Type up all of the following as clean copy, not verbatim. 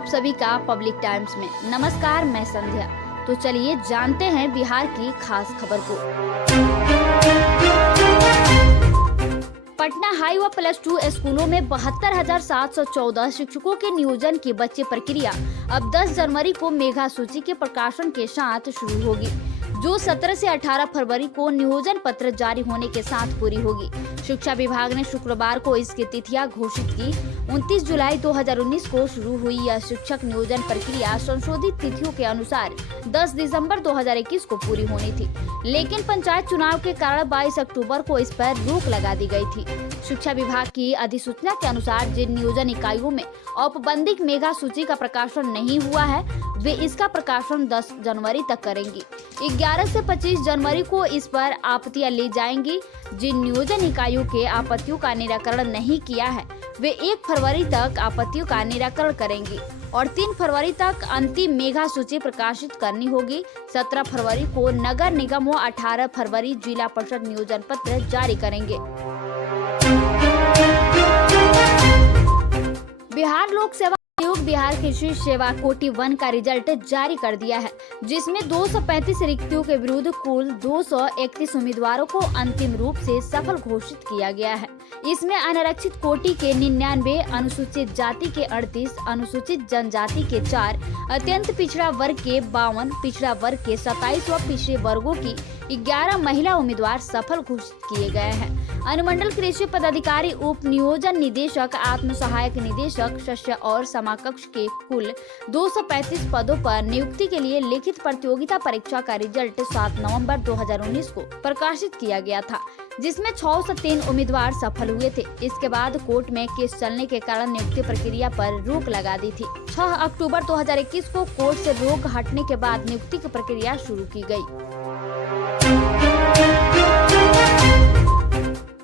आप सभी का पब्लिक टाइम्स में नमस्कार। मैं संध्या। तो चलिए जानते हैं बिहार की खास खबर को। पटना हाई व +2 स्कूलों में 72,714 शिक्षकों के नियोजन की बची प्रक्रिया अब 10 जनवरी को मेगा सूची के प्रकाशन के साथ शुरू होगी, जो 17 से 18 फरवरी को नियोजन पत्र जारी होने के साथ पूरी होगी। शिक्षा विभाग ने शुक्रवार को इसकी तिथियां घोषित की। 29 जुलाई 2019 को शुरू हुई यह शिक्षक नियोजन प्रक्रिया संशोधित तिथियों के अनुसार 10 दिसंबर 2021 को पूरी होनी थी, लेकिन पंचायत चुनाव के कारण 22 अक्टूबर को इस पर रोक लगा दी गई थी। शिक्षा विभाग की अधिसूचना के अनुसार जिन नियोजन इकाइयों में औपबंधिक मेगा सूची का प्रकाशन नहीं हुआ है, वे इसका प्रकाशन 10 जनवरी तक करेंगी। 11 से 25 जनवरी को इस पर आपत्तियां ली जाएंगी। जिन नियोजन इकाइयों के आपत्तियों का निराकरण नहीं किया है, वे 1 फरवरी तक आपत्तियों का निराकरण करेंगी और 3 फरवरी तक अंतिम मेगा सूची प्रकाशित करनी होगी। 17 फरवरी को नगर निगम व 18 फरवरी जिला परिषद नियोजन पत्र जारी करेंगे। बिहार लोक सेवा आयोग बिहार कृषि सेवा कोटि 1 का रिजल्ट जारी कर दिया है, जिसमें 235 रिक्तियों के विरुद्ध कुल 231 उम्मीदवारों को अंतिम रूप से सफल घोषित किया गया है। इसमें अनारक्षित कोटि के 99, अनुसूचित जाति के 38, अनुसूचित जनजाति के 4, अत्यंत पिछड़ा वर्ग के 52, पिछड़ा वर्ग के 27 व पिछड़े वर्गों की 11 महिला उम्मीदवार सफल घोषित किए गए हैं। अनुमंडल कृषि पदाधिकारी, उप नियोजन निदेशक, आत्म सहायक निदेशक, शस्य और समाकक्ष के कुल 235 पदों पर नियुक्ति के लिए लिखित प्रतियोगिता परीक्षा का रिजल्ट 7 नवंबर 2019 को प्रकाशित किया गया था, जिसमें 603 उम्मीदवार सफल हुए थे। इसके बाद कोर्ट में केस चलने के कारण नियुक्ति प्रक्रिया पर रोक लगा दी थी। 6 अक्टूबर 2021 को कोर्ट से रोक हटने के बाद नियुक्ति की प्रक्रिया शुरू की गई।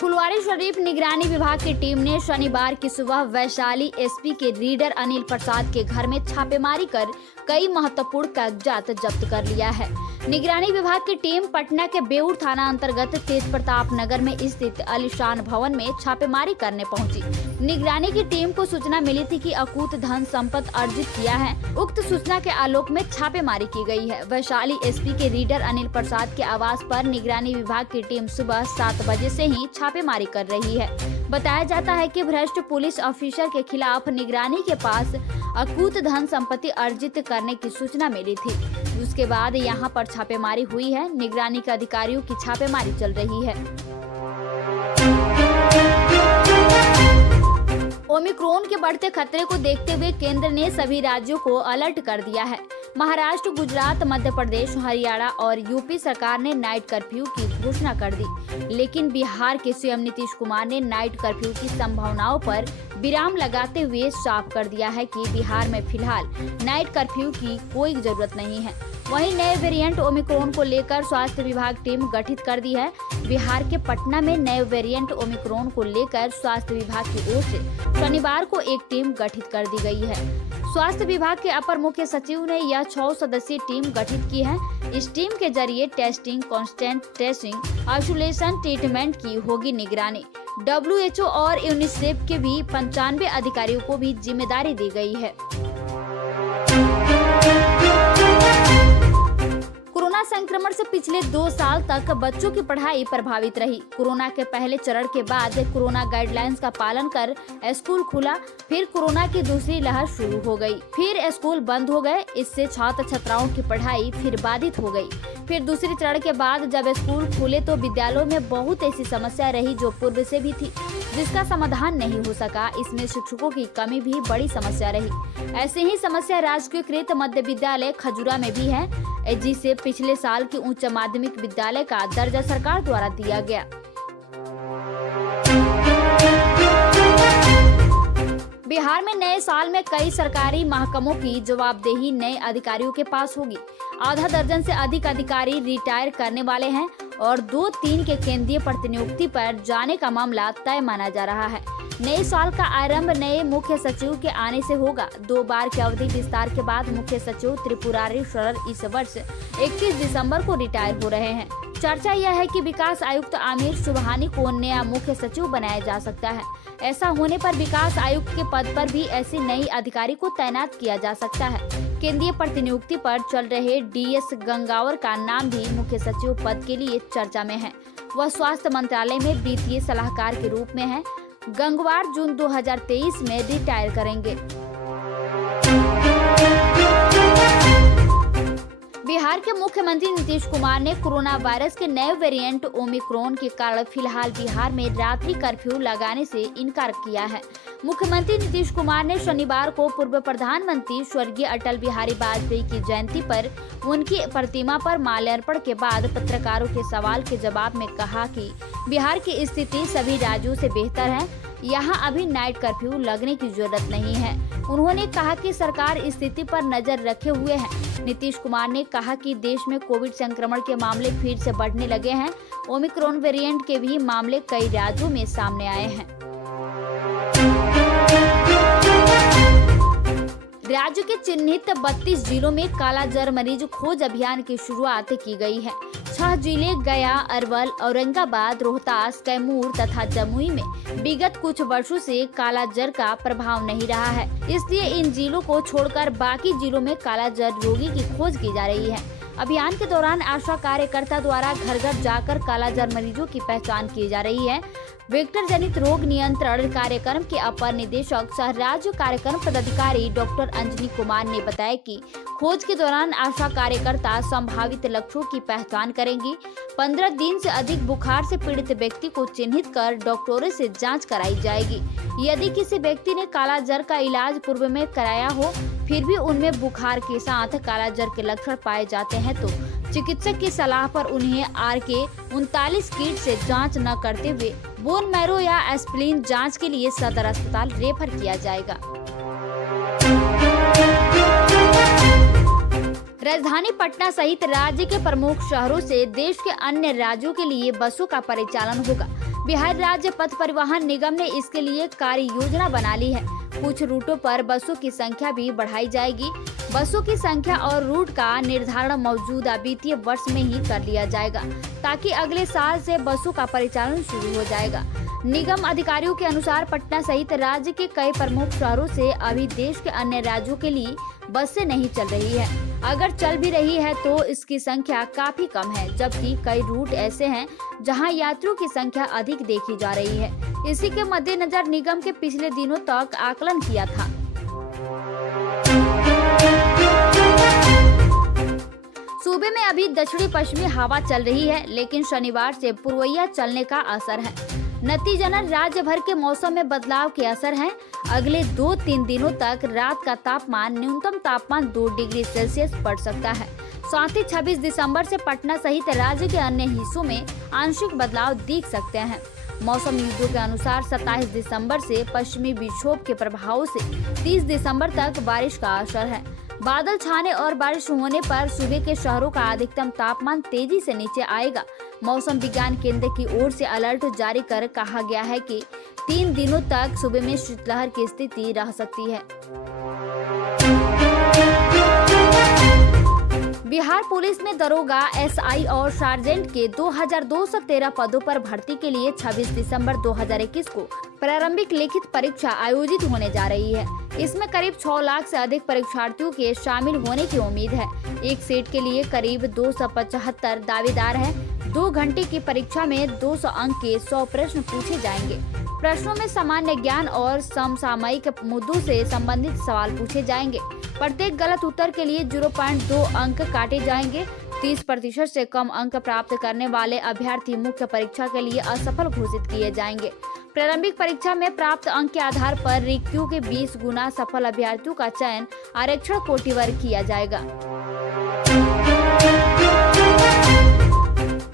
फुलवारी शरीफ निगरानी विभाग की टीम ने शनिवार की सुबह वैशाली एसपी के रीडर अनिल प्रसाद के घर में छापेमारी कर कई महत्वपूर्ण कागजात जब्त कर लिया है। निगरानी विभाग की टीम पटना के बेउर थाना अंतर्गत तेज प्रताप नगर में स्थित आलीशान भवन में छापेमारी करने पहुंची। निगरानी की टीम को सूचना मिली थी कि अकूत धन संपत्ति अर्जित किया है। उक्त सूचना के आलोक में छापेमारी की गई है। वैशाली एसपी के रीडर अनिल प्रसाद के आवास पर निगरानी विभाग की टीम सुबह 7 बजे से ही छापेमारी कर रही है। बताया जाता है कि भ्रष्ट पुलिस ऑफिसर के खिलाफ निगरानी के पास अकूत धन संपत्ति अर्जित करने की सूचना मिली थी। उसके बाद यहां पर छापेमारी हुई है। निगरानी के अधिकारियों की छापेमारी चल रही है। ओमिक्रॉन के बढ़ते खतरे को देखते हुए केंद्र ने सभी राज्यों को अलर्ट कर दिया है। महाराष्ट्र, गुजरात, मध्य प्रदेश, हरियाणा और यूपी सरकार ने नाइट कर्फ्यू की घोषणा कर दी, लेकिन बिहार के सीएम नीतीश कुमार ने नाइट कर्फ्यू की संभावनाओं पर विराम लगाते हुए साफ कर दिया है कि बिहार में फिलहाल नाइट कर्फ्यू की कोई जरूरत नहीं है। वहीं नए वेरिएंट ओमिक्रॉन को लेकर स्वास्थ्य विभाग टीम गठित कर दी है। बिहार के पटना में नए वेरिएंट ओमिक्रॉन को लेकर स्वास्थ्य विभाग की ओर से शनिवार को एक टीम गठित कर दी गई है। स्वास्थ्य विभाग के अपर मुख्य सचिव ने यह 6 सदस्यीय टीम गठित की है। इस टीम के जरिए testing, constant tracing, isolation, treatment की होगी निगरानी। WHO और यूनिसेफ के भी 95 अधिकारियों को भी जिम्मेदारी दी गई है। कोरोना संक्रमण से पिछले 2 साल तक बच्चों की पढ़ाई प्रभावित रही। कोरोना के पहले चरण के बाद कोरोना गाइडलाइंस का पालन कर स्कूल खुला, फिर कोरोना की दूसरी लहर शुरू हो गई, फिर स्कूल बंद हो गए। इससे छात्र छात्राओं की पढ़ाई फिर बाधित हो गई। फिर दूसरे चरण के बाद जब स्कूल खुले तो विद्यालयों में बहुत ऐसी समस्या रही जो पूर्व से भी थी, जिसका समाधान नहीं हो सका। इसमें शिक्षकों की कमी भी बड़ी समस्या रही। ऐसी ही समस्या राजकीयकृत मध्य विद्यालय खजूरा में भी है, जिसे पिछले साल के उच्च माध्यमिक विद्यालय का दर्जा सरकार द्वारा दिया गया। बिहार में नए साल में कई सरकारी महकमों की जवाबदेही नए अधिकारियों के पास होगी। आधा दर्जन से अधिक अधिकारी रिटायर करने वाले हैं और 2-3 के केंद्रीय प्रतिनियुक्ति पर जाने का मामला तय माना जा रहा है। नए साल का आरंभ नए मुख्य सचिव के आने से होगा। 2 बार की अवधि विस्तार के बाद मुख्य सचिव त्रिपुरारी शरद इस वर्ष 21 दिसंबर को रिटायर हो रहे हैं। चर्चा यह है कि विकास आयुक्त आमिर सुबहानी को नया मुख्य सचिव बनाया जा सकता है। ऐसा होने पर विकास आयुक्त के पद पर भी ऐसे नई अधिकारी को तैनात किया जा सकता है। केंद्रीय प्रतिनियुक्ति पर चल रहे DS गंगावर का नाम भी मुख्य सचिव पद के लिए चर्चा में है। वह स्वास्थ्य मंत्रालय में वित्तीय सलाहकार के रूप में है। गंगवार जून 2023 में रिटायर करेंगे। बिहार के मुख्यमंत्री नीतीश कुमार ने कोरोना वायरस के नए वेरिएंट ओमिक्रॉन के कारण फिलहाल बिहार में रात्रि कर्फ्यू लगाने से इनकार किया है। मुख्यमंत्री नीतीश कुमार ने शनिवार को पूर्व प्रधानमंत्री स्वर्गीय अटल बिहारी वाजपेयी की जयंती पर उनकी प्रतिमा पर माल्यार्पण के बाद पत्रकारों के सवाल के जवाब में कहा कि बिहार की स्थिति सभी राज्यों से बेहतर है, यहाँ अभी नाइट कर्फ्यू लगने की जरूरत नहीं है। उन्होंने कहा कि सरकार स्थिति पर नजर रखे हुए है। नीतीश कुमार ने कहा कि देश में कोविड संक्रमण के मामले फिर से बढ़ने लगे हैं। ओमिक्रॉन वेरिएंट के भी मामले कई राज्यों में सामने आए हैं। राज्य के चिन्हित 32 जिलों में कालाजार मरीज खोज अभियान की शुरुआत की गई है। 6 जिले गया, अरवल, औरंगाबाद, रोहतास, कैमूर तथा जमुई में विगत कुछ वर्षों से कालाजार का प्रभाव नहीं रहा है। इसलिए इन जिलों को छोड़कर बाकी जिलों में कालाजार रोगी की खोज की जा रही है। अभियान के दौरान आशा कार्यकर्ता द्वारा घर घर जाकर कालाजार मरीजों की पहचान की जा रही है। वेक्टर जनित रोग नियंत्रण कार्यक्रम के अपर निदेशक सह राज्य कार्यक्रम पदाधिकारी डॉक्टर अंजनी कुमार ने बताया कि खोज के दौरान आशा कार्यकर्ता संभावित लक्षणों की पहचान करेंगी। 15 दिन से अधिक बुखार से पीड़ित व्यक्ति को चिन्हित कर डॉक्टरों से जांच कराई जाएगी। यदि किसी व्यक्ति ने कालाजार का इलाज पूर्व में कराया हो, फिर भी उनमें बुखार के साथ कालाजार के लक्षण पाए जाते हैं तो चिकित्सक की सलाह पर उन्हें RK 39 किट से जांच न करते हुए बोन मैरो या एस्प्लिन जांच के लिए सदर अस्पताल रेफर किया जाएगा। राजधानी पटना सहित राज्य के प्रमुख शहरों से देश के अन्य राज्यों के लिए बसों का परिचालन होगा। बिहार राज्य पथ परिवहन निगम ने इसके लिए कार्य योजना बना ली है। कुछ रूटों पर बसों की संख्या भी बढ़ाई जाएगी। बसों की संख्या और रूट का निर्धारण मौजूदा वित्तीय वर्ष में ही कर लिया जाएगा, ताकि अगले साल से बसों का परिचालन शुरू हो जाएगा। निगम अधिकारियों के अनुसार पटना सहित राज्य के कई प्रमुख शहरों से अभी देश के अन्य राज्यों के लिए बसें नहीं चल रही है। अगर चल भी रही है तो इसकी संख्या काफी कम है, जबकि कई रूट ऐसे हैं जहां यात्रियों की संख्या अधिक देखी जा रही है। इसी के मद्देनजर निगम के पिछले दिनों तक आकलन किया था। सूबे में अभी दक्षिणी पश्चिमी हवा चल रही है, लेकिन शनिवार से पूर्वइया चलने का असर है। नतीजतन राज्य भर के मौसम में बदलाव के असर है। अगले 2-3 दिनों तक रात का तापमान न्यूनतम तापमान 2 डिग्री सेल्सियस बढ़ सकता है। साथ ही 26 दिसंबर से पटना सहित राज्य के अन्य हिस्सों में आंशिक बदलाव दिख सकते हैं। मौसम विदों के अनुसार 27 दिसंबर से पश्चिमी विक्षोभ के प्रभाव से 30 दिसंबर तक बारिश का असर है। बादल छाने और बारिश होने पर सूबे के शहरों का अधिकतम तापमान तेजी से नीचे आएगा। मौसम विज्ञान केंद्र की ओर से अलर्ट जारी कर कहा गया है कि 3 दिनों तक सूबे में शीतलहर की स्थिति रह सकती है। बिहार पुलिस में दरोगा, SI और सार्जेंट के 2213 पदों पर भर्ती के लिए 26 दिसंबर 2021 को प्रारंभिक लिखित परीक्षा आयोजित होने जा रही है। इसमें करीब 6 लाख से अधिक परीक्षार्थियों के शामिल होने की उम्मीद है। एक सेट के लिए करीब 275 दावेदार हैं। 2 घंटे की परीक्षा में 200 अंक के 100 प्रश्न पूछे जाएंगे। प्रश्नों में सामान्य ज्ञान और समसामयिक मुद्दों से संबंधित सवाल पूछे जाएंगे। प्रत्येक गलत उत्तर के लिए 0.2 अंक काटे जाएंगे। 30% से कम अंक प्राप्त करने वाले अभ्यर्थी मुख्य परीक्षा के लिए असफल घोषित किए जाएंगे। प्रारंभिक परीक्षा में प्राप्त अंक के आधार पर रिक्तियों के 20 गुना सफल अभ्यर्थियों का चयन आरक्षण कोटिवार किया जाएगा।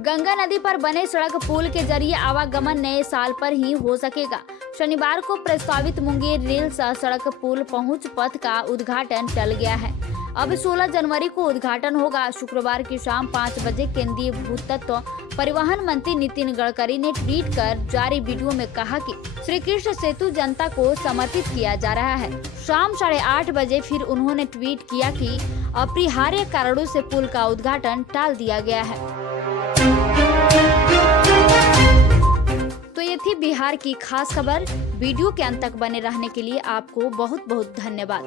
गंगा नदी पर बने सड़क पुल के जरिए आवागमन नए साल पर ही हो सकेगा। शनिवार को प्रस्तावित मुंगेर रेल सड़क पुल पहुंच पथ का उद्घाटन टल गया है। अब 16 जनवरी को उद्घाटन होगा। शुक्रवार की शाम 5 बजे केंद्रीय भूतत्व परिवहन मंत्री नितिन गडकरी ने ट्वीट कर जारी वीडियो में कहा कि श्री कृष्ण सेतु जनता को समर्पित किया जा रहा है। शाम 8:30 बजे फिर उन्होंने ट्वीट किया कि अपरिहार्य कारणों से पुल का उद्घाटन टाल दिया गया है। तो ये थी बिहार प्रकार की खास खबर। वीडियो के अंत तक बने रहने के लिए आपको बहुत बहुत धन्यवाद।